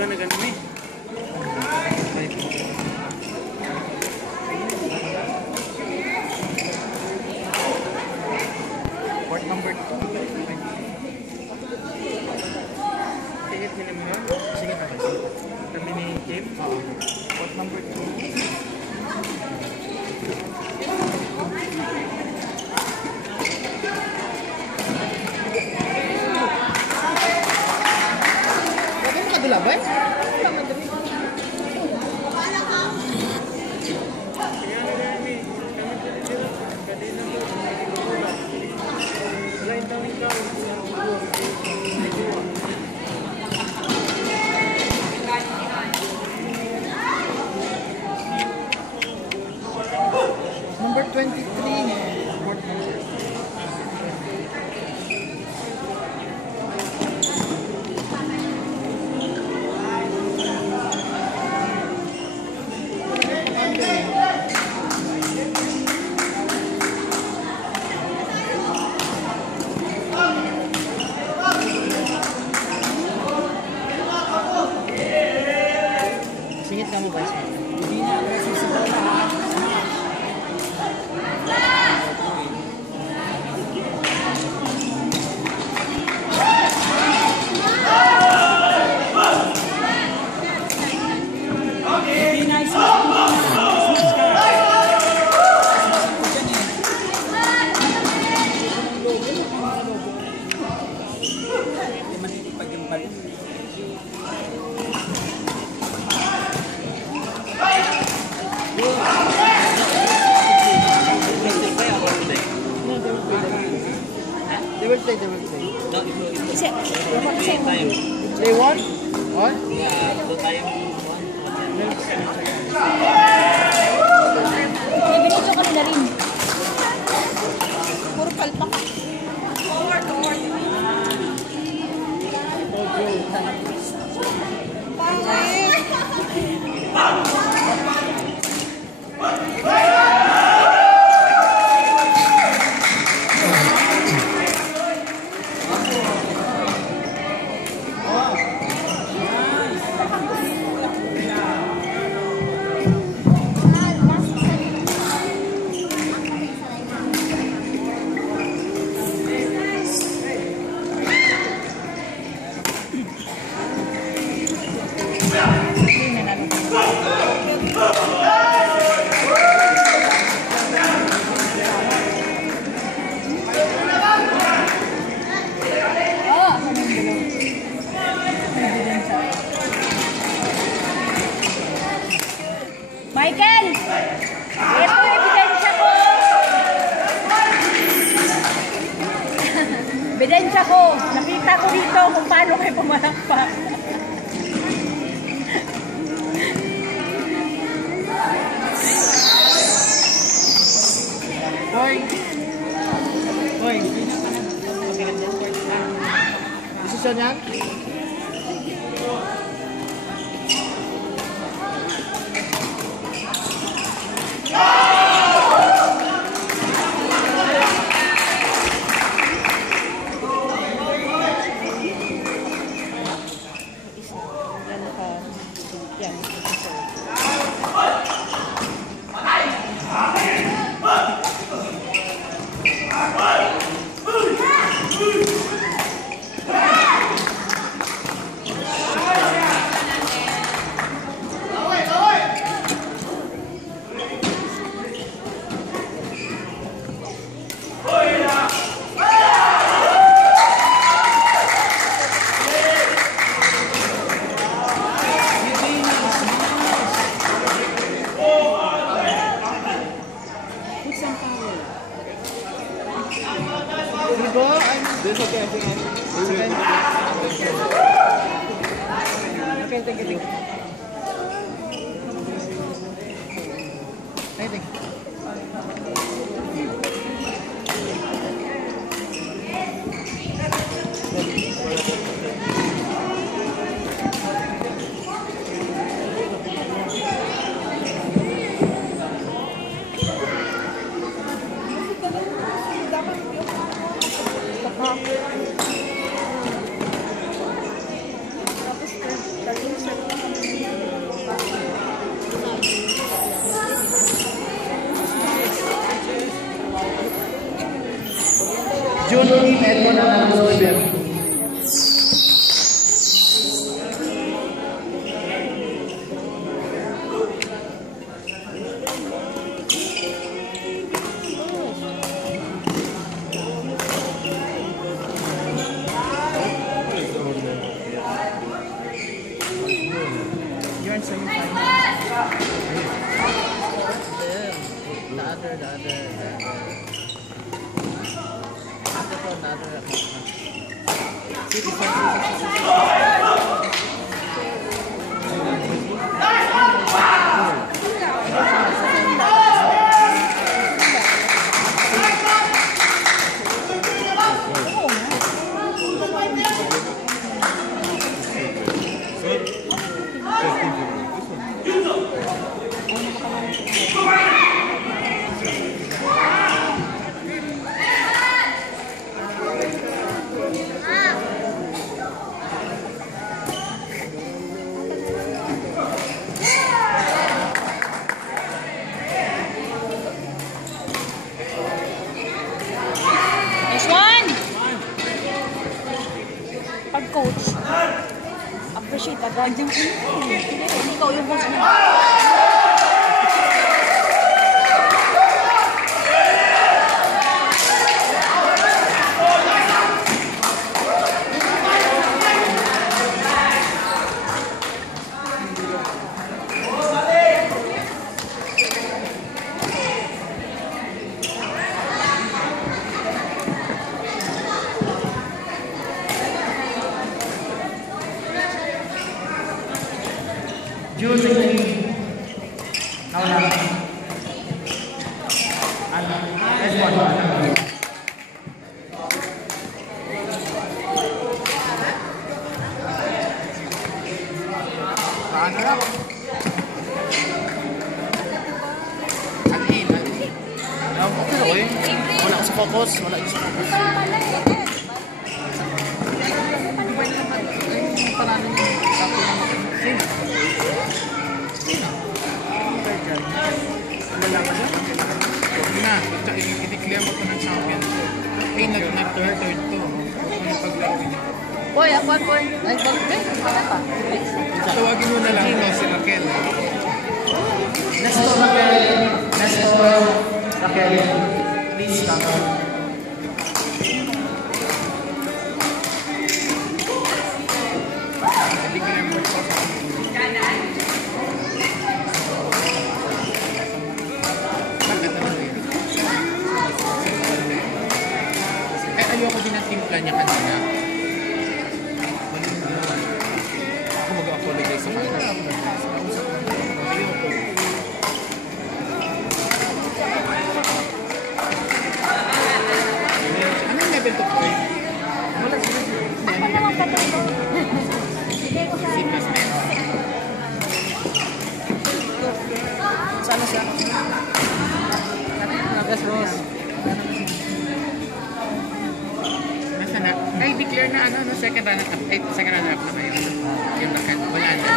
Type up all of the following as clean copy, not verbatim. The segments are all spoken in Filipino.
ka na ganun eh. Port number 2. Sige, sila mo yun? Sige na. Kami ni Kim. Port number 2. Labay? Number 23. Singit ka mo ba? Hindi na. Nasisigaw na ha. Hindi na They will play. No, it will play. Play one? What? Yeah, two time one. May binigyo ka nila rin. Puro palpak. Forward. Michael! Ito ebidensya ko! Ebidensya ko! Nakita ko dito kung paano kayo pumalakpak. Hoy! Desisyon yan? This okay, I think okay, thank you. Thank you. Tapos, Team Edmond ang nanalo sa Bell. You're in semifinals. The other. Coach. Appreciate agad yung ikaw yung coach niya. June 16. Now lang. Edmond. Paano lang? Alin. Okay, okay. Wala ako sa focus. Wala ako sa focus. I-declare mo ito ng champion to. Eh, nag-third to. Kung yung paglaro niya. Boy, ako. Ay, bakit? Bakit pa? Tawagin mo na lang ito si Raquel. Nestor Raquel. Please come. I-declare mo ito. Ayoko din ang timpla niya kanina. Ako mag-apologize sa kanya. Ayoko. Anong level to po? Wala sila. Ako naman pa ito. Si Plus Men. Sana siya. Yes, boss. Ay, declare na ano, second runner-up na kayo. Yung Raquel. Wala na.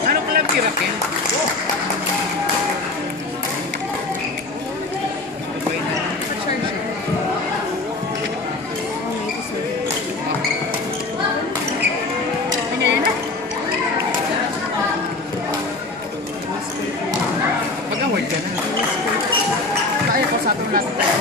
Anong club si Raquel? Mag-award ka na. Kaya ko sa atin natin tayo.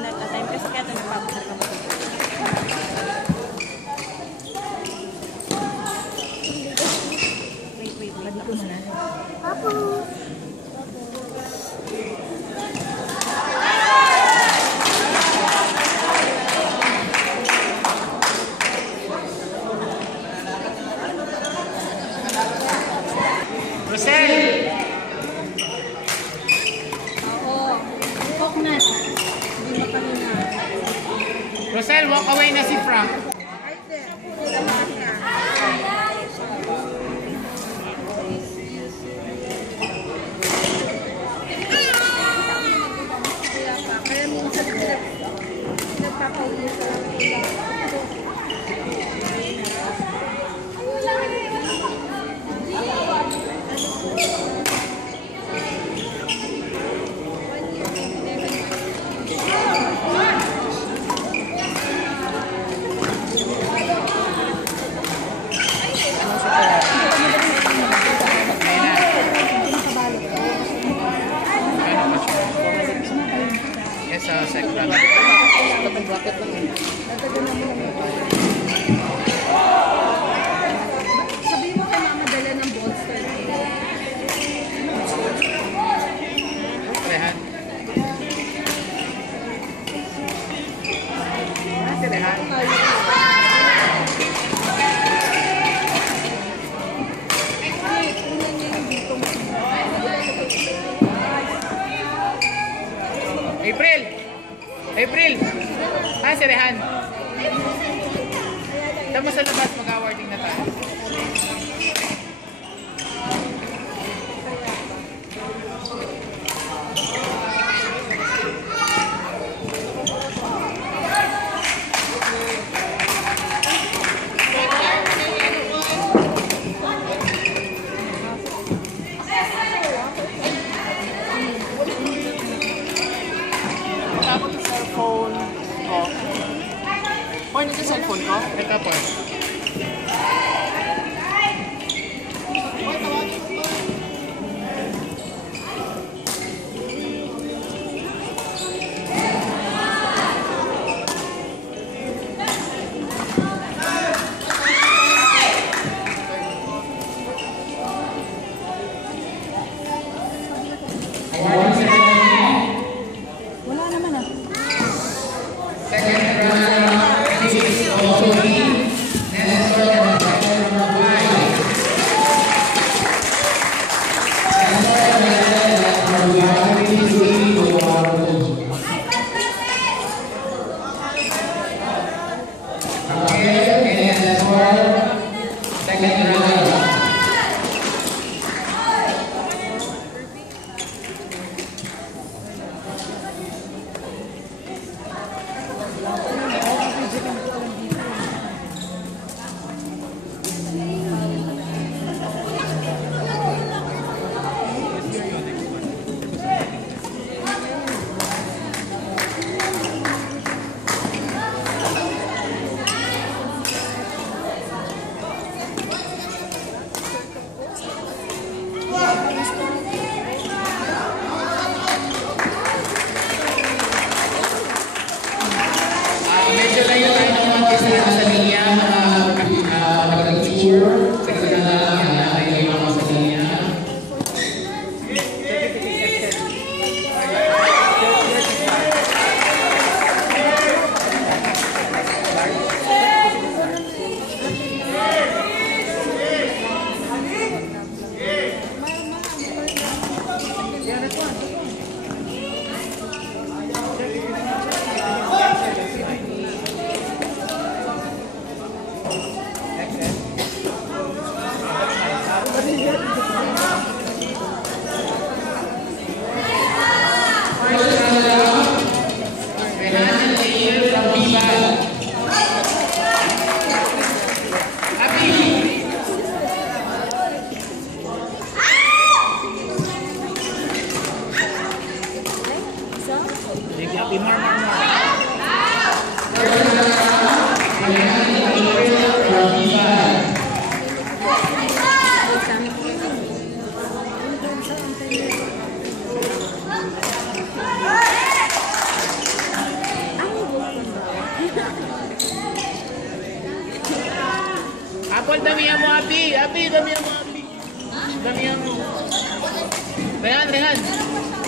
nag-time kasi kaya ito nagpapasal ka mo. Wait. Lagi ko muna. Papo! Rosel! Rosel, walk away na si Frank. Sa second round. Second bracket lang eh. Sabihin mo kay Mama dala ng bolster. Rehan. Si Rehan. April! Ah, si Rehan. Tama sa labas, mag-awarding na tayo. Cellphone ko. Hoy, nasa cellphone ko? Ito po. Wala naman ah. Second round is also Nestor and second round. Medyo layo tayo ng mga kasi sa linya, mag-picture. Sa kasi na tayo yung mga sa linya. Rehan, Rehan.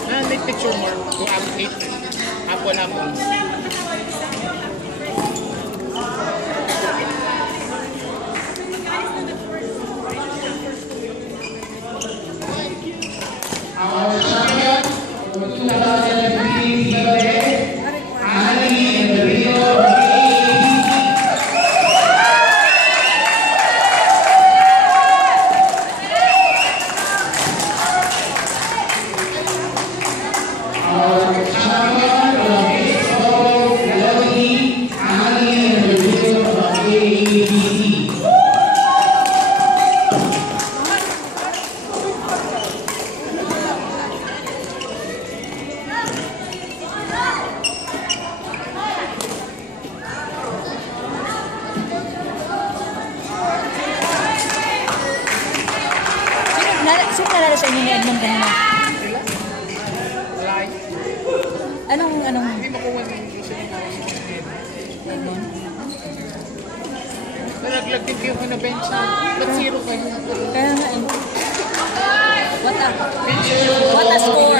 Rehan, take picture more. Go up 8. Apple, apple. Our champion for 2015 today, Ali in the Rio of our champion of baseball, Melody, Ali in the Rio of ABC. Sino nalala sa inyo ni Edmond kanina? Alay. Anong? Hindi makuha ng gusto ng Edmond? Nalaglag din kayo na bench na. Ba't zero kayo? Kaya nga eh. What a score?